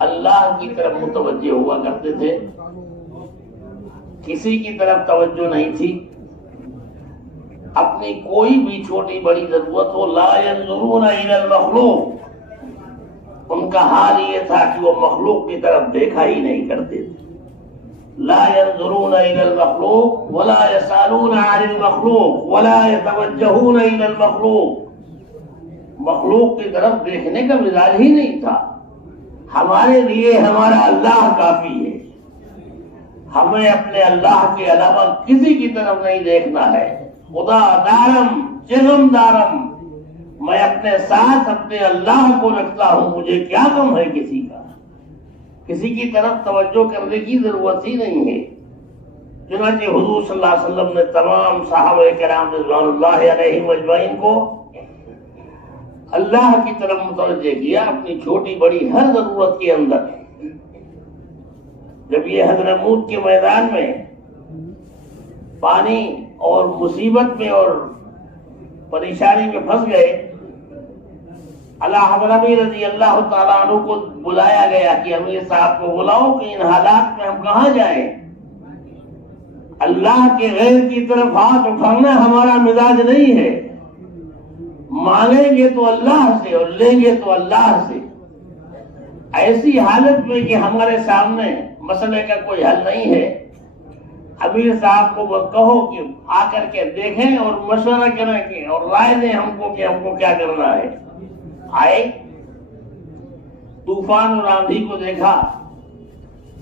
اللہ کی طرف متوجہ ہوا کرتے تھے، کسی کی طرف توجہ نہیں تھی. اپنی کوئی بھی چھوٹی بڑی ضرورت ہو، لا ينظرون الى المخلوق، ان کا حال یہ تھا کہ وہ مخلوق کی طرف دیکھا ہی نہیں کرتے تھے. لا ينظرون الى المخلوق ولا يسالون عن المخلوق ولا يتوجهون الى المخلوق. مخلوق کی طرف دیکھنے کا مزاج ہی نہیں تھا. ہمارے لیے ہمارا اللہ کافی ہے، ہمیں اپنے اللہ کے علاوہ کسی کی طرف نہیں دیکھنا ہے. خدا دارم جسم دارم، میں اپنے ساتھ اپنے اللہ کو رکھتا ہوں، مجھے کیا غم ہے کسی کا. کسی کی طرف توجہ کرنے کی ضرورت ہی نہیں ہے. چنانچہ حضور صلی اللہ علیہ وسلم نے تمام صحابہ کرام رضوان اللہ علیہم اجمعین کو اللہ کی طرف متوجہ کیا اپنی چھوٹی بڑی ہر ضرورت کے اندر. جب یہ حضرموت کے میدان میں پانی اور مصیبت میں اور پریشانی میں پھنس گئے، اللہ حضرت رضی اللہ تعالیٰ عنہ کو بلایا گیا کہ امیر صاحب کو بلاؤ کہ ان حالات میں ہم کہاں جائیں. اللہ کے غیر کی طرف ہاتھ اٹھانا ہمارا مزاج نہیں ہے. مانگیں گے تو اللہ سے اور لیں گے تو اللہ سے. ایسی حالت میں کہ ہمارے سامنے مسئلے کا کوئی حل نہیں ہے، امیر صاحب کو کہو کہ آ کر کے دیکھیں اور مشورہ کریں کہ اور رائے دیں ہم کو کہ ہم کو کیا کرنا ہے. آئے، طوفان اور آندھی کو دیکھا،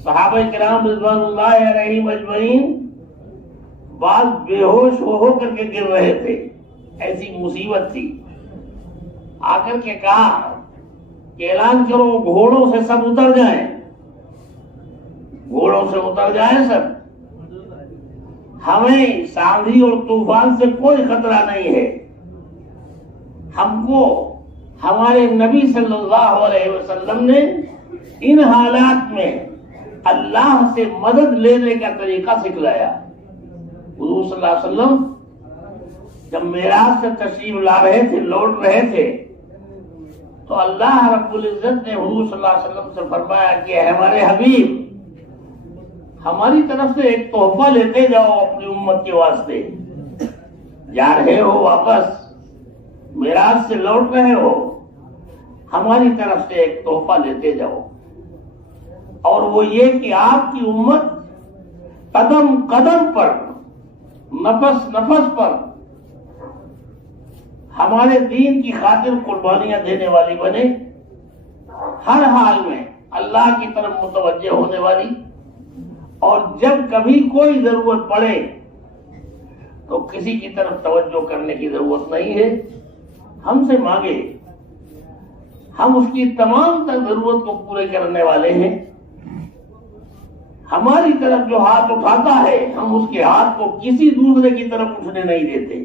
صحابہ کرام رضوان اللہ علیہم اجمعین بعض بے ہوش ہو کر کے گر رہے تھے، ایسی مصیبت تھی. آ کر کے کہا کہ اعلان کرو گھوڑوں سے سب اتر جائیں، گھوڑوں سے اتر جائیں سب، ہمیں آندھی اور طوفان سے کوئی خطرہ نہیں ہے. ہم کو ہمارے نبی صلی اللہ علیہ وسلم نے ان حالات میں اللہ سے مدد لینے کا طریقہ سکھلایا. حضور صلی اللہ علیہ وسلم جب معراج سے تشریف لا رہے تھے، لوٹ رہے تھے، تو اللہ رب العزت نے حضور صلی اللہ علیہ وسلم سے فرمایا کہ اے ہمارے حبیب، ہماری طرف سے ایک تحفہ لیتے جاؤ اپنی امت کے واسطے. جا رہے ہو واپس، معراج سے لوٹ رہے ہو، ہماری طرف سے ایک تحفہ لیتے جاؤ، اور وہ یہ کہ آپ کی امت قدم قدم پر، نفس نفس پر ہمارے دین کی خاطر قربانیاں دینے والی بنے، ہر حال میں اللہ کی طرف متوجہ ہونے والی، اور جب کبھی کوئی ضرورت پڑے تو کسی کی طرف توجہ کرنے کی ضرورت نہیں ہے. ہم سے مانگے، ہم اس کی تمام تر ضرورت کو پورے کرنے والے ہیں. ہماری طرف جو ہاتھ اٹھاتا ہے ہم اس کے ہاتھ کو کسی دوسرے کی طرف اٹھنے نہیں دیتے.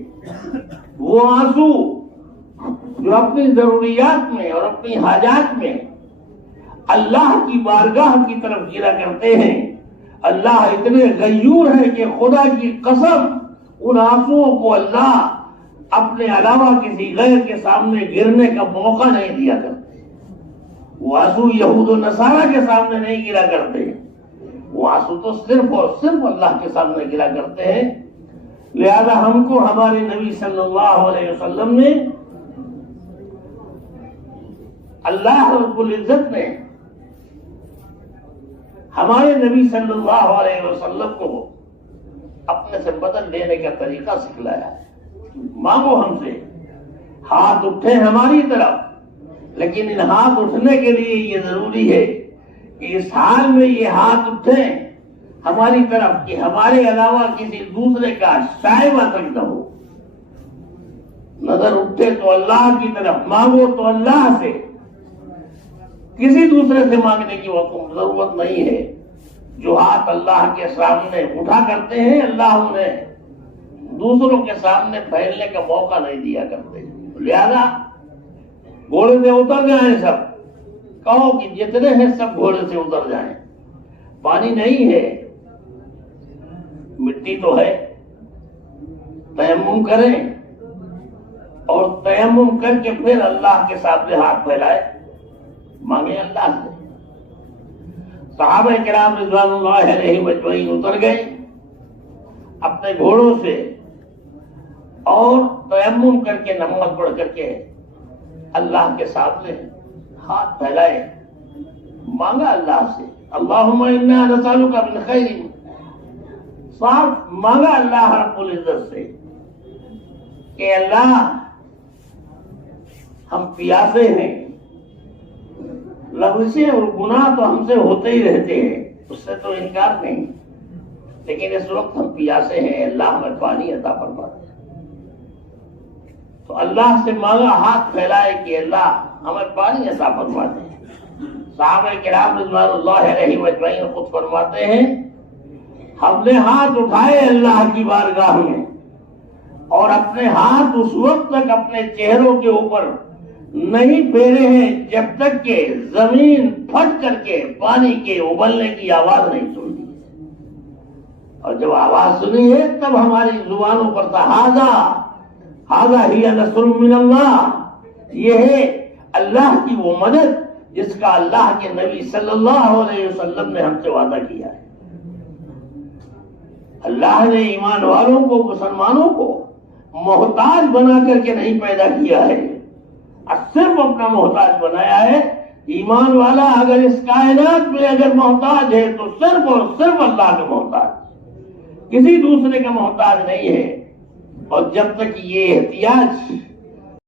وہ آنسو جو اپنی ضروریات میں اور اپنی حاجات میں اللہ کی بارگاہ کی طرف گرا کرتے ہیں، اللہ اتنے غیور ہے کہ خدا کی قسم ان آنسوؤں کو اللہ اپنے علاوہ کسی غیر کے سامنے گرنے کا موقع نہیں دیا کرتے. وہ آنسو یہود و نصارہ کے سامنے نہیں گرا کرتے، وہ آنسو تو صرف اور صرف اللہ کے سامنے گرا کرتے ہیں. لہذا ہم کو ہمارے نبی صلی اللہ علیہ وسلم نے، اللہ رب العزت نے ہمارے نبی صلی اللہ علیہ وسلم کو اپنے سے بدل لینے کا طریقہ سکھلایا. مانگو ہم سے، ہاتھ اٹھے ہماری طرف، لیکن ان ہاتھ اٹھنے کے لیے یہ ضروری ہے کہ اس حال میں یہ ہاتھ اٹھیں ہماری طرف کہ ہمارے علاوہ کسی دوسرے کا شائبہ تک نہ ہو. نظر اٹھے تو اللہ کی طرف، مانگو تو اللہ سے، کسی دوسرے سے مانگنے کی ضرورت نہیں ہے. جو ہاتھ اللہ کے سامنے اٹھا کرتے ہیں اللہ انہیں دوسروں کے سامنے پھیلنے کا موقع نہیں دیا کرتے. لہذا گھوڑے سے اتر جائیں سب، کہو کہ جتنے ہیں سب گھوڑے سے اتر جائیں. پانی نہیں ہے، مٹی تو ہے، تیمم کریں اور تیمم کر کے پھر اللہ کے سامنے ہاتھ پھیلائے، مانگے اللہ سے. صحابہ کرام رضوان اللہ علیہم اجمعین اتر گئے اپنے گھوڑوں سے اور تیمم کر کے نماز پڑھ کر کے اللہ کے سامنے ہاتھ پھیلائے، مانگا اللہ سے، اللہم انا نسألک من خیر، صاف مانگا اللہ رب العزت سے کہ اللہ ہم پیاسے ہیں، لغزشیں اور گناہ تو ہم سے ہوتے ہی رہتے ہیں، اس سے تو انکار نہیں، لیکن اس وقت ہم پیاسے ہیں، اللہ ہمیں پانی عطا فرما دے۔ تو اللہ سے مانگا، ہاتھ پھیلائے کہ اللہ ہمیں پانی عطا فرما دے۔ صحابہ کرام رضوان اللہ علیہ اجمعین خود فرماتے ہیں ہم نے ہاتھ اٹھائے اللہ کی بارگاہ میں اور اپنے ہاتھ اس وقت تک اپنے چہروں کے اوپر نہیں پھیرے ہیں جب تک کہ زمین پھٹ کر کے پانی کے ابلنے کی آواز نہیں سنی، اور جب آواز سنی ہے تب ہماری زبانوں پر تھا ھذا ہی نصر من اللہ، یہ ہے اللہ کی وہ مدد جس کا اللہ کے نبی صلی اللہ علیہ وسلم نے ہم سے وعدہ کیا ہے۔ اللہ نے ایمان والوں کو، مسلمانوں کو محتاج بنا کر کے نہیں پیدا کیا ہے، صرف اپنا محتاج بنایا ہے۔ ایمان والا اگر اس کائنات میں اگر محتاج ہے تو صرف اور صرف اللہ کا محتاج، کسی دوسرے کا محتاج نہیں ہے۔ اور جب تک یہ احتیاج